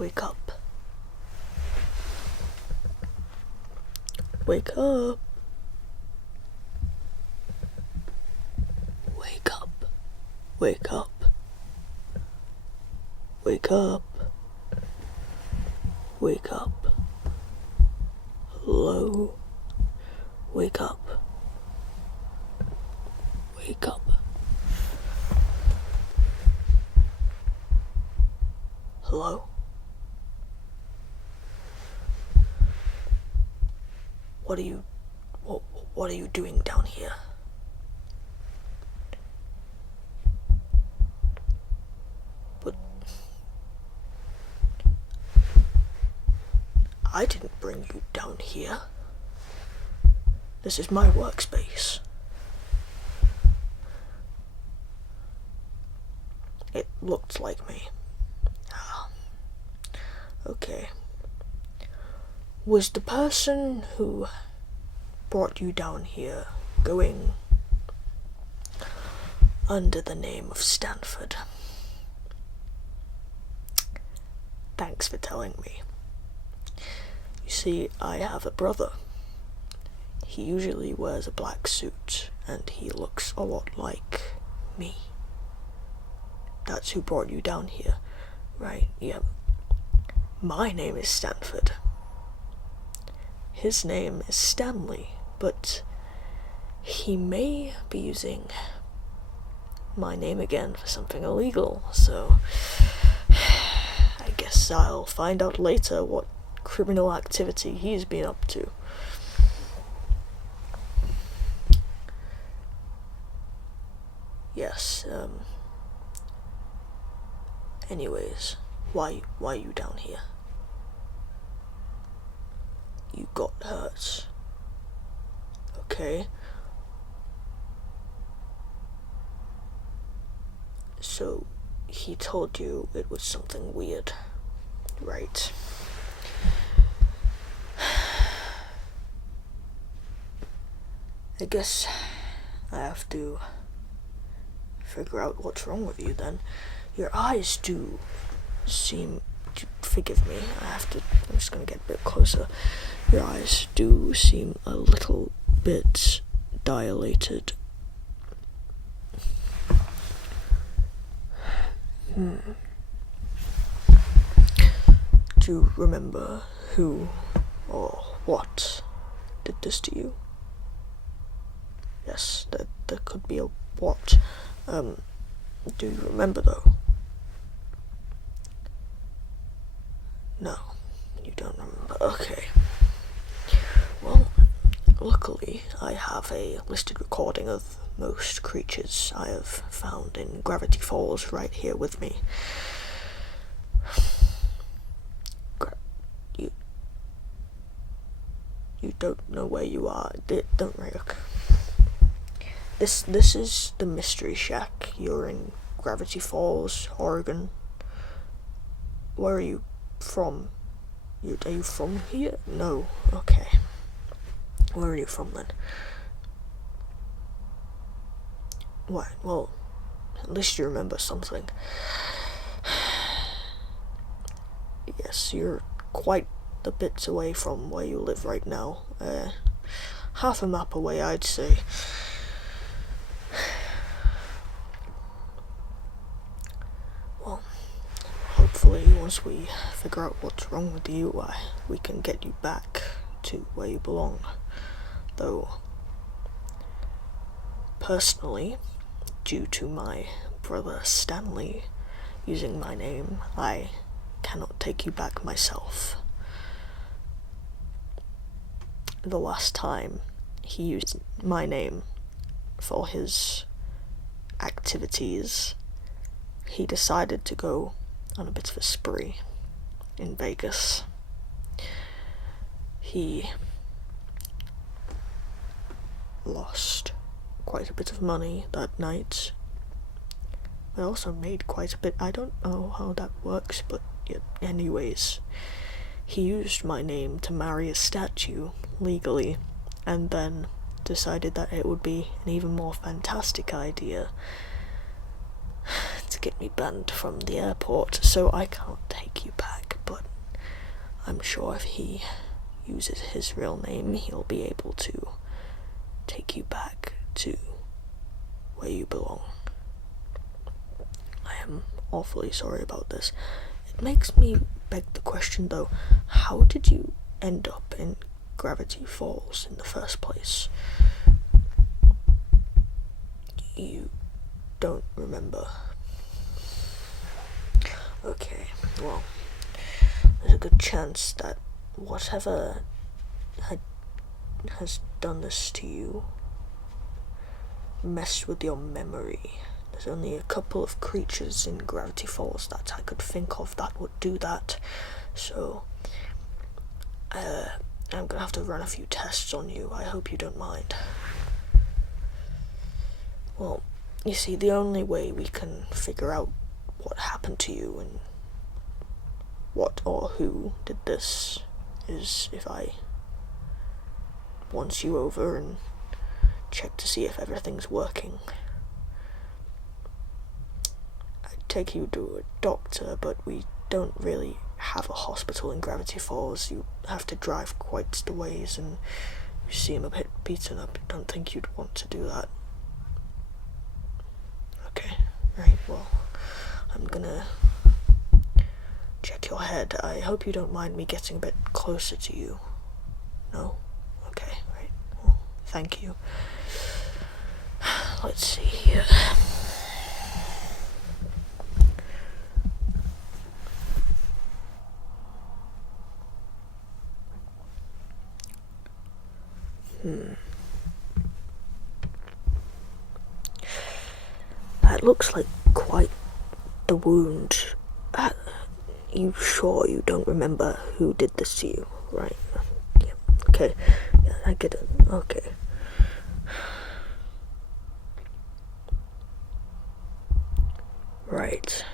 Wake up. Wake up. Wake up. Wake up. Wake up. Wake up. Hello. Wake up. Wake up. Hello? What are you doing down here? But I didn't bring you down here. This is my workspace. It looked like me. Okay. Was the person who brought you down here going under the name of Stanford? Thanks for telling me. You see, I have a brother. He usually wears a black suit, and he looks a lot like me. That's who brought you down here, right? Yeah. My name is Stanford. His name is Stanley, but he may be using my name again for something illegal, so I guess I'll find out later what criminal activity he's been up to. Yes, anyways, why are you down here? You got hurt. Okay. So, he told you it was something weird, right? I guess I have to figure out what's wrong with you then. Your eyes do seem... Forgive me, I'm just gonna get a bit closer. Your eyes do seem a little bit dilated. Do you remember who or what did this to you? Yes, that could be a what. Do you remember though? No, you don't remember. Okay. Well, luckily I have a listed recording of most creatures I have found in Gravity Falls right here with me. You don't know where you are, don't worry. Okay. This is the Mystery Shack. You're in Gravity Falls, Oregon. Where are you from? Are you from here? No. Okay. Where are you from then? What? Well, at least you remember something. Yes, you're quite a bit away from where you live right now. Half a map away, I'd say. Well, hopefully once we figure out what's wrong with you, we can get you back to where you belong. Though, personally, due to my brother Stanley using my name, I cannot take you back myself. The last time he used my name for his activities, he decided to go on a bit of a spree in Vegas. He lost quite a bit of money that night. I also made quite a bit. I don't know how that works, but anyways, he used my name to marry a statue legally, and then decided that it would be an even more fantastic idea to get me banned from the airport, so I can't take you back, but I'm sure if he uses his real name, he'll be able to take you back to where you belong. I am awfully sorry about this. It makes me beg the question, though, how did you end up in Gravity Falls in the first place? You don't remember. Okay, well, there's a good chance that whatever has done this to you messed with your memory. There's only a couple of creatures in Gravity Falls that I could think of that would do that, so I'm gonna have to run a few tests on you. I hope you don't mind. Well, you see, the only way we can figure out what happened to you and what or who did this is if I once you over and check to see if everything's working. I'd take you to a doctor, but we don't really have a hospital in Gravity Falls. You have to drive quite a ways, and you seem a bit beaten up. I don't think you'd want to do that. Okay, right, well, I'm gonna check your head. I hope you don't mind me getting a bit closer to you. No? Okay, right. Well, thank you. Let's see here. That looks like quite the wound. You sure you don't remember who did this to you, right? Yeah, okay. Yeah, I get it. Okay. Right.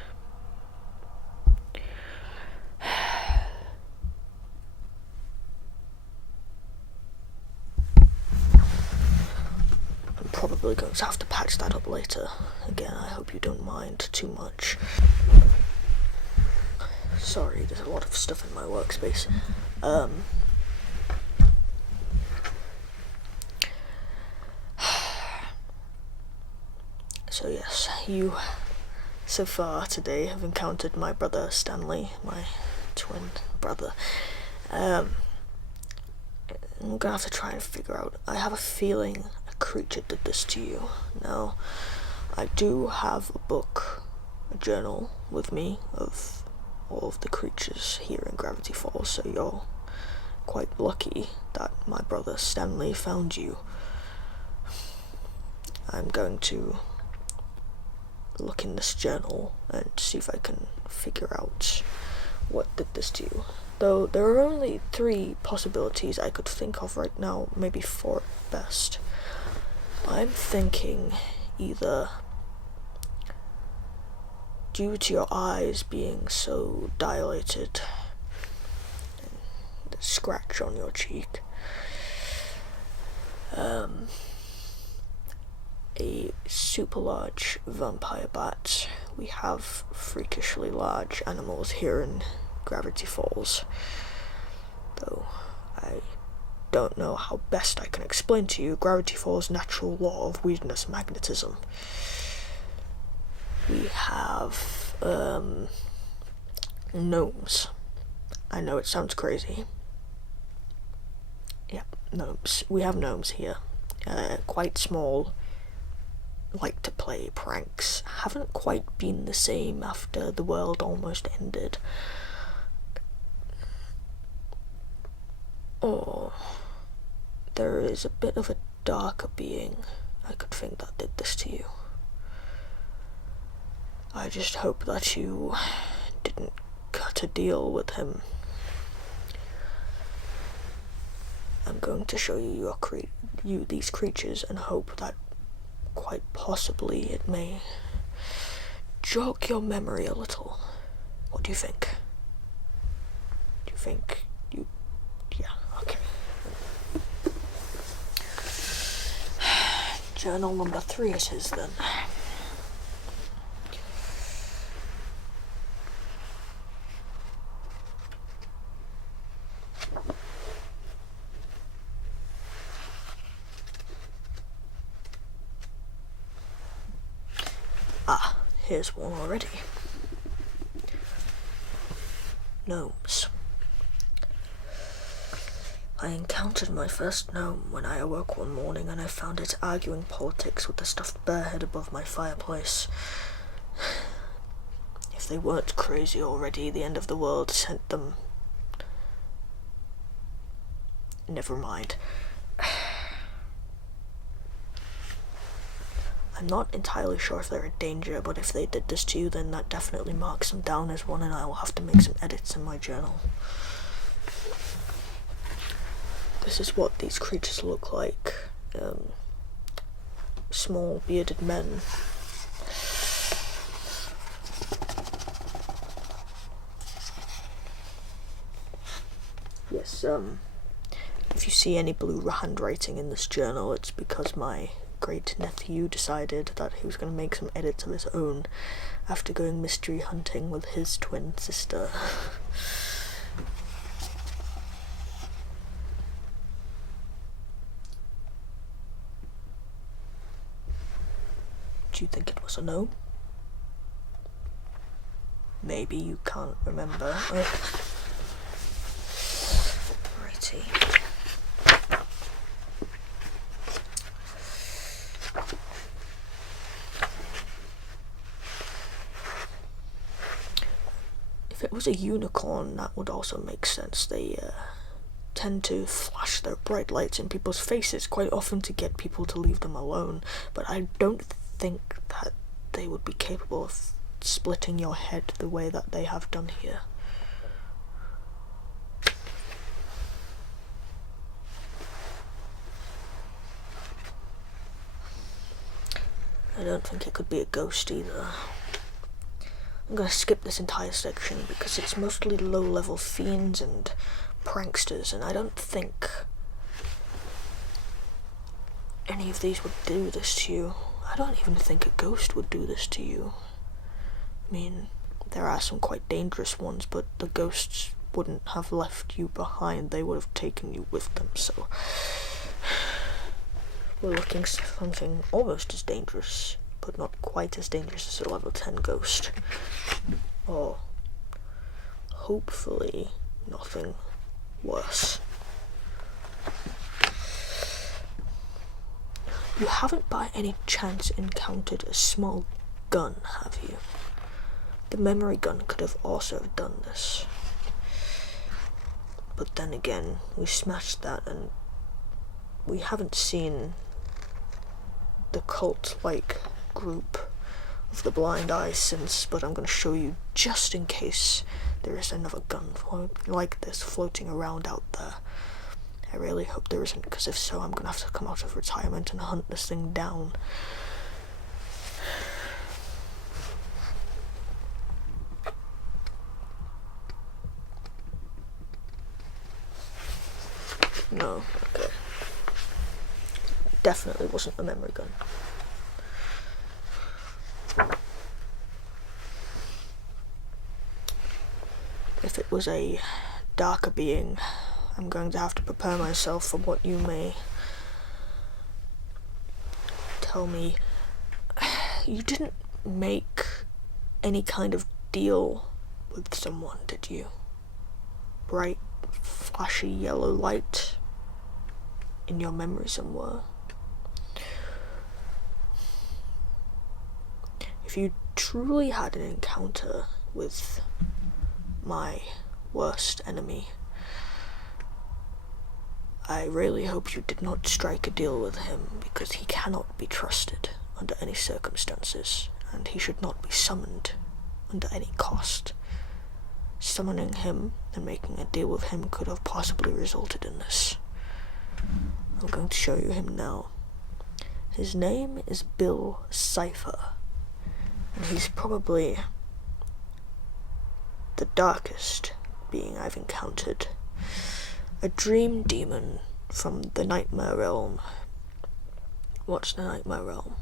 I'm probably going to have to patch that up later. Again, I hope you don't mind too much. Sorry, there's a lot of stuff in my workspace. So yes, you so far today have encountered my brother Stanley, my twin brother. I'm gonna have to try and figure out. I have a feeling a creature did this to you. Now, I do have a book, a journal with me of all of the creatures here in Gravity Falls, so you're quite lucky that my brother Stanley found you. I'm going to look in this journal and see if I can figure out what did this to you. Though there are only 3 possibilities I could think of right now, maybe 4 at best. I'm thinking either due to your eyes being so dilated, and the scratch on your cheek, a super large vampire bat. We have freakishly large animals here in Gravity Falls, though I don't know how best I can explain to you Gravity Falls' natural law of weirdness magnetism. We have gnomes. I know it sounds crazy. Yeah, gnomes. We have gnomes here. Quite small, like to play pranks. Haven't quite been the same after the world almost ended. Or there is a bit of a darker being I could think that did this to you. I just hope that you didn't cut a deal with him. I'm going to show you these creatures and hope that quite possibly it may jog your memory a little. What do you think? Do you think you... Yeah, okay. Journal number 3 it is then. Here's one already. Gnomes. I encountered my first gnome when I awoke one morning, and I found it arguing politics with the stuffed bear head above my fireplace. If they weren't crazy already, the end of the world sent them. Never mind. I'm not entirely sure if they're a danger, but if they did this to you, then that definitely marks them down as one, and I will have to make some edits in my journal. This is what these creatures look like. Small, bearded men. Yes, if you see any blue handwriting in this journal, it's because my great-nephew decided that he was going to make some edits of his own after going mystery hunting with his twin sister. Do you think it was a gnome? Maybe you can't remember. Righty. If it was a unicorn, that would also make sense. They tend to flash their bright lights in people's faces quite often to get people to leave them alone, but I don't think that they would be capable of splitting your head the way that they have done here. I don't think it could be a ghost either. I'm gonna skip this entire section because it's mostly low-level fiends and pranksters, and I don't think any of these would do this to you. I don't even think a ghost would do this to you. I mean, there are some quite dangerous ones, but the ghosts wouldn't have left you behind. They would have taken you with them, so we're looking at something almost as dangerous, but not quite as dangerous as a level 10 ghost. Or hopefully nothing worse. You haven't by any chance encountered a small gun, have you? The memory gun could have also done this. But then again, we smashed that, and we haven't seen the cult-like group of the Blind Eye since, but I'm going to show you just in case there is another gun like this floating around out there. I really hope there isn't, because if so, I'm going to have to come out of retirement and hunt this thing down. No, okay. Definitely wasn't a memory gun. If it was a darker being, I'm going to have to prepare myself for what you may tell me. You didn't make any kind of deal with someone, did you? Bright, flashy yellow light in your memory somewhere. If you truly had an encounter with my worst enemy, I really hope you did not strike a deal with him, because he cannot be trusted under any circumstances, and he should not be summoned under any cost. Summoning him and making a deal with him could have possibly resulted in this. I'm going to show you him now. His name is Bill Cipher, and he's probably the darkest being I've encountered. A dream demon from the Nightmare Realm. What's the Nightmare Realm?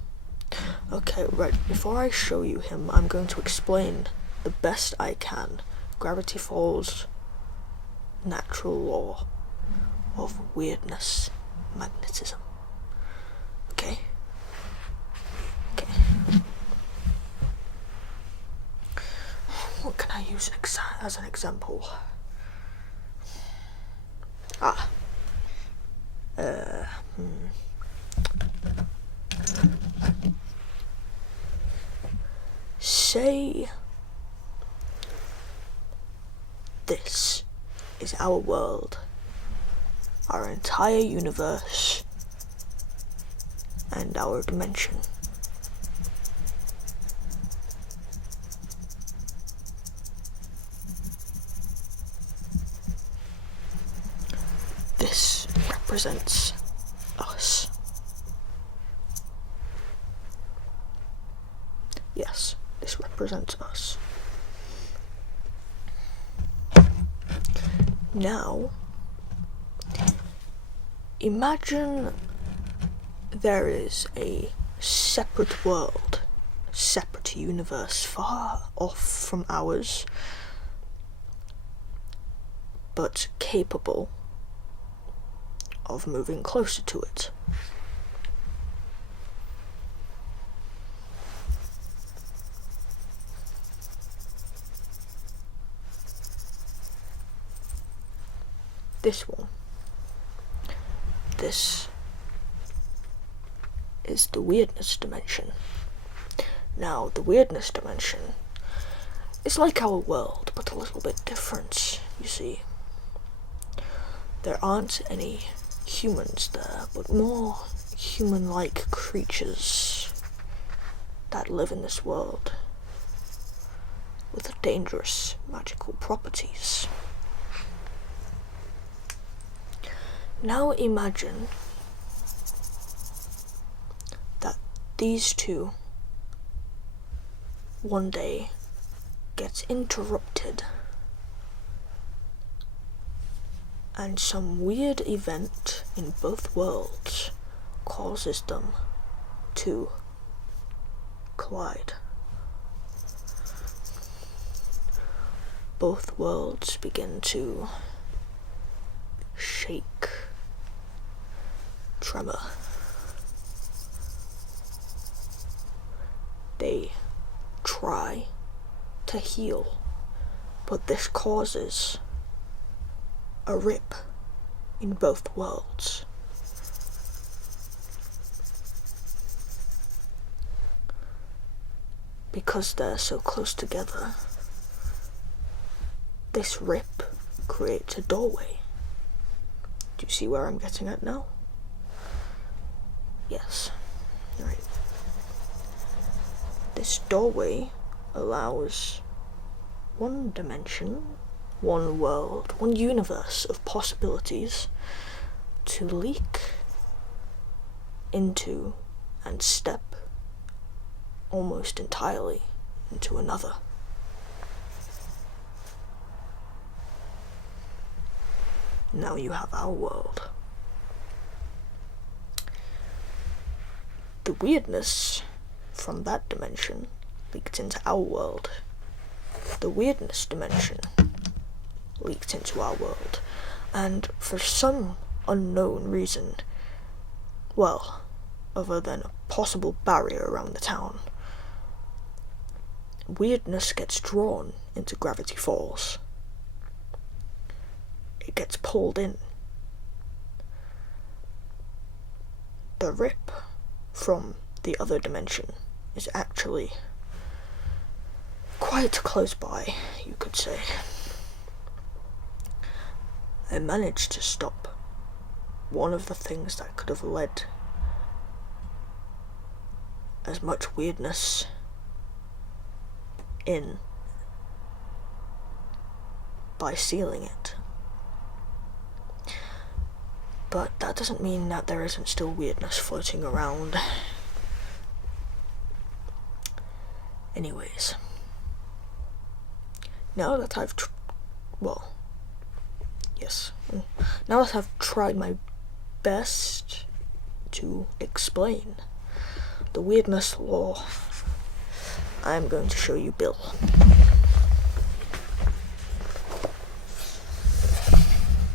Okay, right, before I show you him, I'm going to explain the best I can Gravity Falls' natural law of weirdness, magnetism. Okay? Okay. use as an example? Say this is our world, our entire universe, and our dimension. This represents us. Yes, this represents us. Now, imagine there is a separate world, separate universe, far off from ours, but capable of moving closer to it. This one. This is the weirdness dimension. Now, the weirdness dimension is like our world, but a little bit different, you see. There aren't any humans there, but more human-like creatures that live in this world with dangerous magical properties. Now imagine that these two one day get interrupted and some weird event in both worlds causes them to collide. Both worlds begin to shake, tremor. They try to heal, but this causes a rip in both worlds. Because they're so close together, this rip creates a doorway. Do you see where I'm getting at now? Yes. Right. This doorway allows one dimension, one world, one universe of possibilities to leak into and step almost entirely into another. Now you have our world. The weirdness from that dimension leaked into our world. The weirdness dimension leaked into our world. And for some unknown reason, well, other than a possible barrier around the town, weirdness gets drawn into Gravity Falls. It gets pulled in. The rip from the other dimension is actually quite close by, you could say. I managed to stop one of the things that could have led as much weirdness in by sealing it. But that doesn't mean that there isn't still weirdness floating around. Anyways, now that I've now that I've tried my best to explain the weirdness law, I'm going to show you Bill.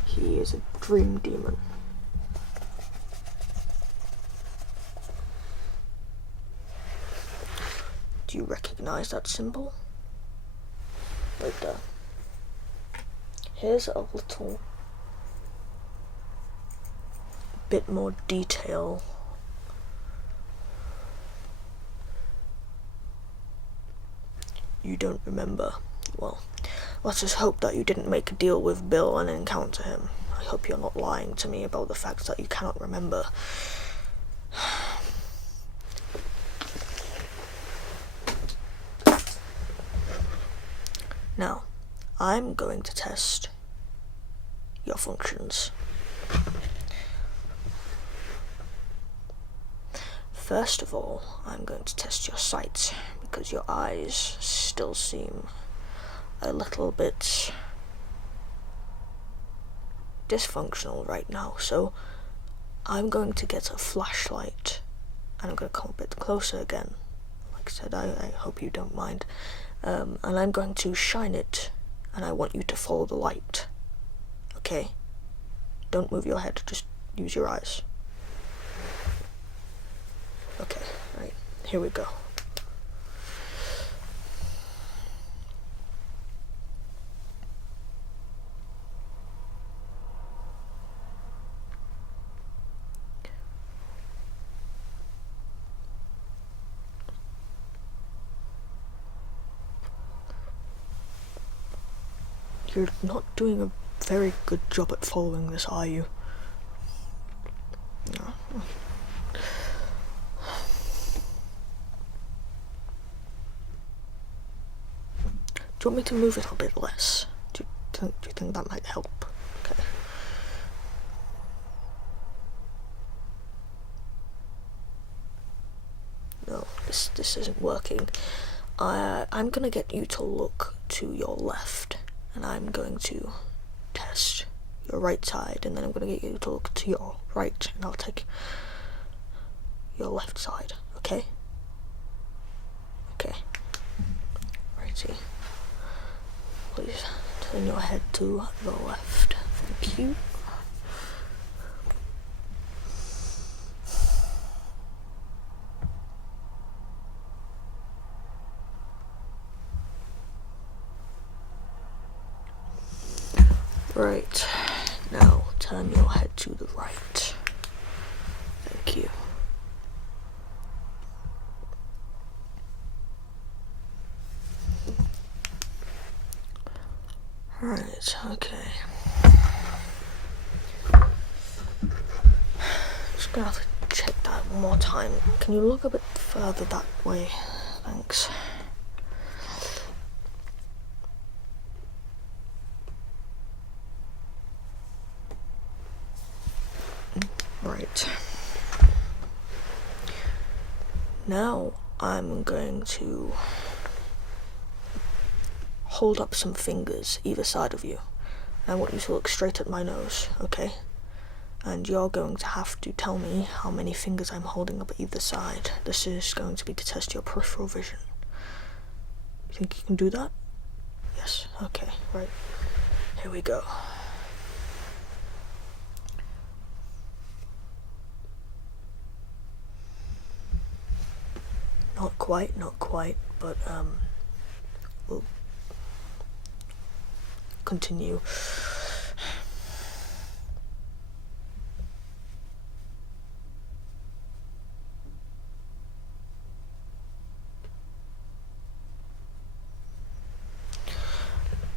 He is a dream demon. Do you recognize that symbol? right there. Here's a little bit more detail. You don't remember. Well, let's just hope that you didn't make a deal with Bill and encounter him. I hope you're not lying to me about the fact that you cannot remember. Now, I'm going to test your functions. First of all, I'm going to test your sight, because your eyes still seem a little bit dysfunctional right now, so I'm going to get a flashlight and I'm going to come a bit closer again. Like I said, I hope you don't mind. And I'm going to shine it, and I want you to follow the light. Okay? Don't move your head, just use your eyes. Okay, right, here we go. You're not doing a very good job at following this, are you? No. Do you want me to move it a bit less? Do you think that might help? Okay. No, this isn't working. I'm gonna get you to look to your left, and I'm going to test your right side, and then I'm gonna get you to look to your right, and I'll take your left side, okay? Okay. Righty. Please turn your head to the left. Thank you. Right. Now turn your head to the right. Thank you. Right, okay. Just gonna have to check that one more time. Can you look a bit further that way? Thanks. Right. Now I'm going to hold up some fingers either side of you. I want you to look straight at my nose, okay? And you're going to have to tell me how many fingers I'm holding up either side. This is going to be to test your peripheral vision. You think you can do that? Yes, okay, right. Here we go. Not quite, but we'll continue.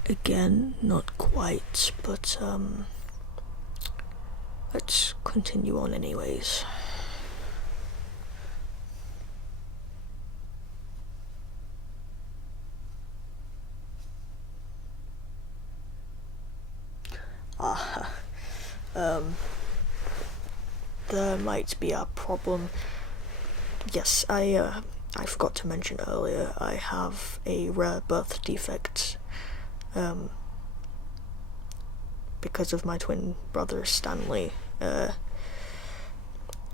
Again, not quite, but let's continue on anyways. There might be a problem. Yes, I forgot to mention earlier, I have a rare birth defect, because of my twin brother Stanley.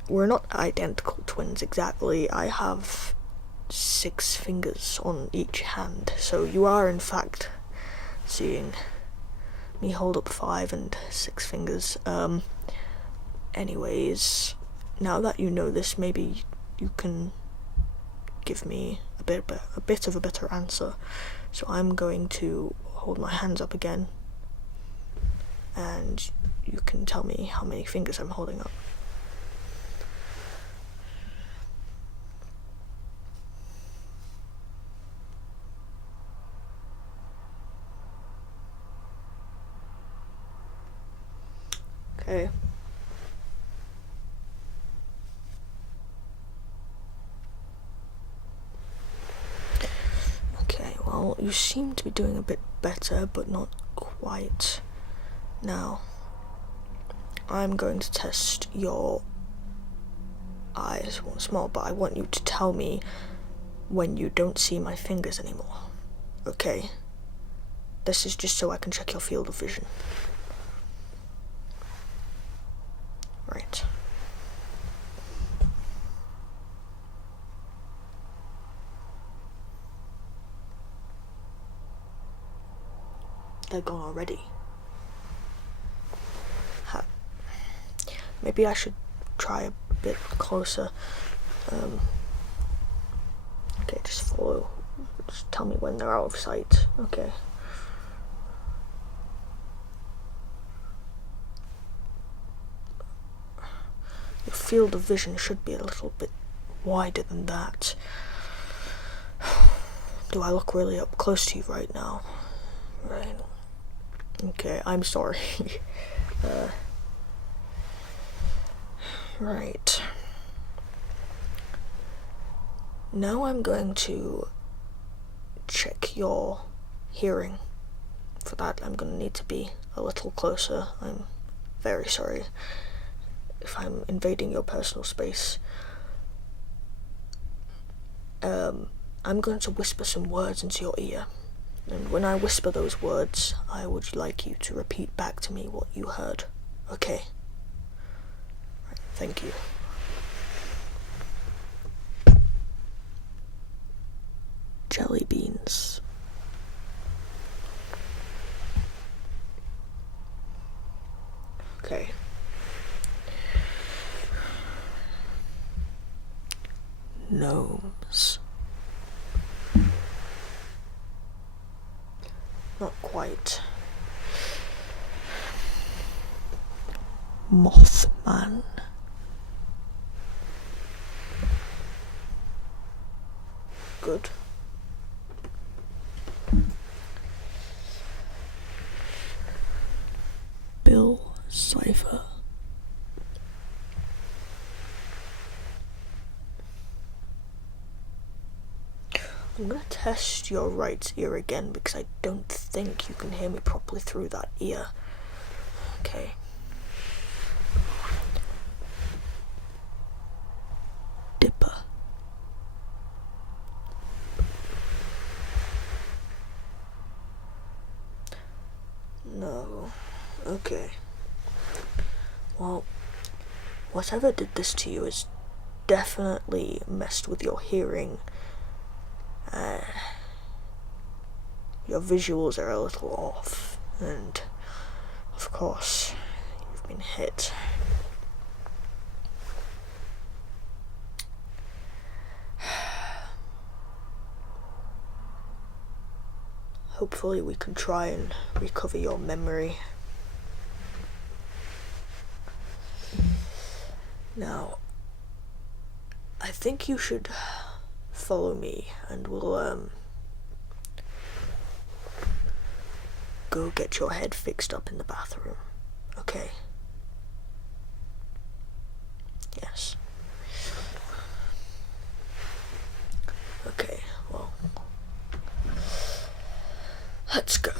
We're not identical twins exactly. I have 6 fingers on each hand, so you are in fact seeing me hold up 5 and 6 fingers. Anyways, now that you know this, maybe you can give me a bit of a better answer. So I'm going to hold my hands up again, and you can tell me how many fingers I'm holding up. Okay. Okay, well, you seem to be doing a bit better, but not quite. Now, I'm going to test your eyes once more, but I want you to tell me when you don't see my fingers anymore. Okay? This is just so I can check your field of vision. Right. They're gone already. Maybe I should try a bit closer. Okay, just follow. Just tell me when they're out of sight. Okay. Your field of vision should be a little bit wider than that. Do I look really up close to you right now? Right. Okay, I'm sorry. Right. Now I'm going to check your hearing. For that, I'm going to need to be a little closer. I'm very sorry if I'm invading your personal space. I'm going to whisper some words into your ear. And when I whisper those words, I would like you to repeat back to me what you heard. Okay? Right, thank you. Jelly beans. Okay. Gnomes. Not quite. Mothman. Good. Cipher. I'm gonna test your right ear again because I don't think you can hear me properly through that ear. Okay. Dipper. No. Okay. Well, whatever did this to you has definitely messed with your hearing. Your visuals are a little off, and of course, you've been hit. Hopefully we can try and recover your memory. Now, I think you should follow me, and we'll, go get your head fixed up in the bathroom, okay? Yes. Okay, well, let's go.